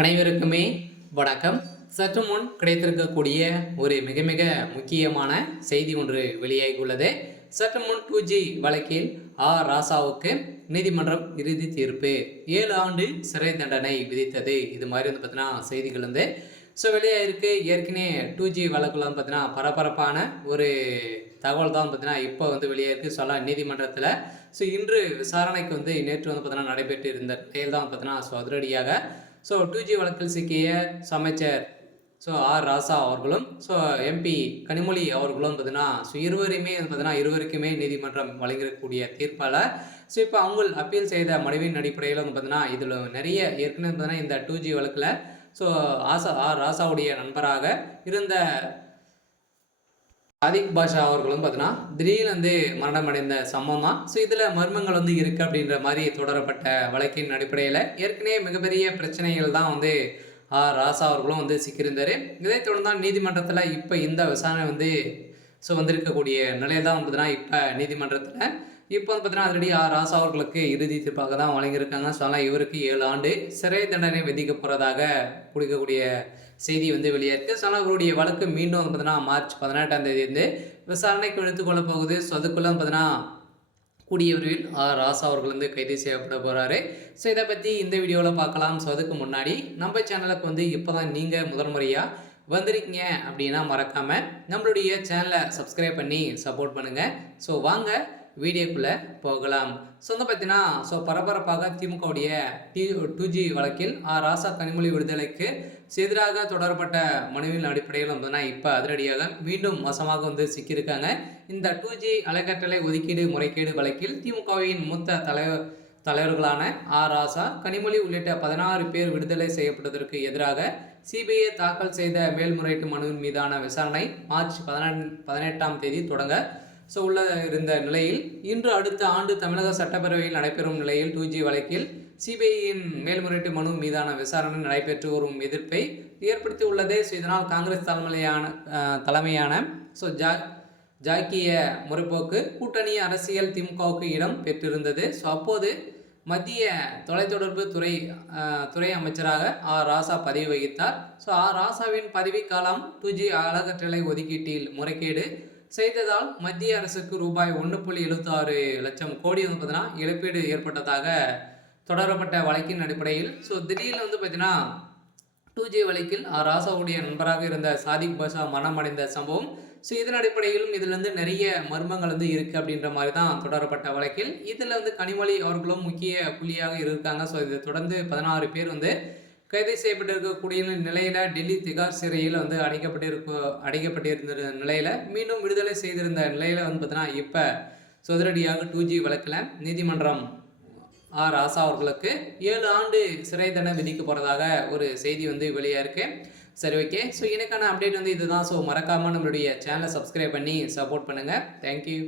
அனைவருக்குமே வணக்கம். சற்று முன் கிடைத்திருக்கக்கூடிய ஒரு மிக மிக முக்கியமான செய்தி ஒன்று வெளியாகியுள்ளது. சற்று முன் 2G வழக்கில் ராசாவுக்கு நீதிமன்றம் இறுதி தீர்ப்பு 7 ஆண்டு சிறை தண்டனை விதித்தது. இது மாதிரி பார்த்தீங்கன்னா செய்திகள் வெளியாகிருக்கு. ஏற்கனவே 2G வழக்குல பார்த்தீங்கன்னா பரபரப்பான ஒரு தகவல் தான் பார்த்தீங்கன்னா இப்போ வெளியாகிருக்கு சொல்லலாம் நீதிமன்றத்தில். இன்று விசாரணைக்கு நேற்று பார்த்தீங்கன்னா நடைபெற்று இருந்த நிலையில் தான் பார்த்தீங்கன்னா அதிரடியாக 2G வழக்கில் சிக்கிய அமைச்சர் ராசா அவர்களும் எம்பி கனிமொழி அவர்களும் பார்த்தீங்கன்னா இருவருமே பார்த்தீங்கன்னா இருவருக்குமே நீதிமன்றம் வழங்கக்கூடிய தீர்ப்பால் இப்போ அவங்க அப்பீல் செய்த மனுவின் அடிப்படையில் பார்த்தீங்கன்னா இதில் நிறைய ஏற்கனவே பார்த்தீங்கன்னா இந்த 2G வழக்கில் ராசாவுடைய நண்பராக இருந்த சாதிக் பாஷா அவர்களும் பார்த்தீங்கன்னா திடீர்னு மரணம் அடைந்த சம்பவம் தான். இதில் மர்மங்கள் இருக்குது அப்படின்ற மாதிரி தொடரப்பட்ட வழக்கின் அடிப்படையில் ஏற்கனவே மிகப்பெரிய பிரச்சனைகள் தான் ராசா அவர்களும் சிக்கியிருந்தார். இதைத் தொடர்ந்து தான் நீதிமன்றத்தில் இப்போ இந்த விசாரணை வந்திருக்கக்கூடிய நிலையில் தான் பார்த்தீங்கன்னா இப்போ நீதிமன்றத்தில் இப்போ பார்த்தீங்கன்னா ஆல்ரெடி ராசா அவர்களுக்கு இறுதி தீர்ப்பாக தான் வழங்கியிருக்காங்க. சொல்லலாம் இவருக்கு 7 ஆண்டு சிறை தண்டனை விதிக்க போகிறதாக கொடுக்கக்கூடிய செய்தி வெளியாயிருக்கு. அவருடைய வழக்கு மீண்டும் பார்த்தீங்கன்னா மார்ச் 18ஆம் தேதி விசாரணைக்கு எடுத்துக்கொள்ள போகுது. அதுக்குள்ள பார்த்தீங்கன்னா கூடிய விரைவில் ராசா அவர்கள் கைது செய்யப்பட போகிறாரு. இதை பற்றி இந்த வீடியோவில் பார்க்கலாம். அதுக்கு முன்னாடி நம்ம சேனலுக்கு இப்போ தான் நீங்கள் முதல் முறையாக வந்திருக்கீங்க அப்படின்னா மறக்காமல் நம்மளுடைய சேனலை சப்ஸ்கிரைப் பண்ணி சப்போர்ட் பண்ணுங்கள். வாங்க வீடியோக்குள்ளே போகலாம். பார்த்தீங்கன்னா பரபரப்பாக திமுகவுடைய 2G வழக்கில் ராசா கனிமொழி விடுதலைக்கு எதிராக தொடரப்பட்ட மனுவின் அடிப்படையில் பார்த்தீங்கன்னா இப்போ அதிரடியாக மீண்டும் வசமாக சிக்கியிருக்காங்க. இந்த 2G அலைக்கட்டளை ஒதுக்கீடு முறைகேடு வழக்கில் திமுகவின் மூத்த தலைவர்களான ராசா கனிமொழி உள்ளிட்ட 16 பேர் விடுதலை செய்யப்பட்டதற்கு எதிராக சிபிஐ தாக்கல் செய்த மேல்முறையீட்டு மனுவின் மீதான விசாரணை மார்ச் 18ஆம் தேதி தொடங்க உள்ள இருந்த நிலையில் இன்று அடுத்த ஆண்டு தமிழக சட்டப்பேரவையில் நடைபெறும் நிலையில் 2G வழக்கில் சிபிஐயின் மேல்முறையீட்டு மனு மீதான விசாரணை நடைபெற்று வரும் எதிர்ப்பை ஏற்படுத்தி உள்ளது. இதனால் காங்கிரஸ் தலைமையான ஜாக்கிய முற்போக்கு கூட்டணி அரசியல் திமுகவுக்கு இடம் பெற்றிருந்தது. அப்போது மத்திய தொலைத்தொடர்பு துறை அமைச்சராக ராசா பதவி வகித்தார். ராசாவின் பதவிக்காலம் 2G அறக்கட்டளை ஒதுக்கீட்டில் முறைகேடு செய்ததால் மத்திய அரசுக்கு ரூபாய் 1.76 லட்சம் கோடி பார்த்தீங்கன்னா இழப்பீடு ஏற்பட்டதாக தொடரப்பட்ட வழக்கின் அடிப்படையில் திடீர்னு பார்த்தீங்கன்னா 2G வழக்கில் ராசாவுடைய நண்பராக இருந்த சாதிக் பாஷா மரணம் அடைந்த சம்பவம். இதன் அடிப்படையிலும் இதில் நிறைய மர்மங்கள் இருக்குது அப்படின்ற மாதிரி தான் தொடரப்பட்ட வழக்கில் இதில் கனிமொழி அவர்களும் முக்கிய புள்ளியாக இருக்காங்க. இதை தொடர்ந்து 16 பேர் கைது செய்யப்பட்டிருக்கக்கூடிய நிலையில் டெல்லி திகார் சிறையில் அடைக்கப்பட்டிருந்த நிலையில் மீண்டும் விடுதலை செய்திருந்த நிலையில் பார்த்தீங்கன்னா இப்போ அதிரடியாக 2G வழக்கில் நீதிமன்றம் ராசா அவர்களுக்கு 7 ஆண்டு சிறை தண்டனை விதிக்க போகிறதாக ஒரு செய்தி வெளியாக இருக்குது. சரி, ஓகே. எனக்கான அப்டேட் இதுதான். மறக்காமல் நம்மளுடைய சேனலை சப்ஸ்கிரைப் பண்ணி சப்போர்ட் பண்ணுங்கள். தேங்க்யூ.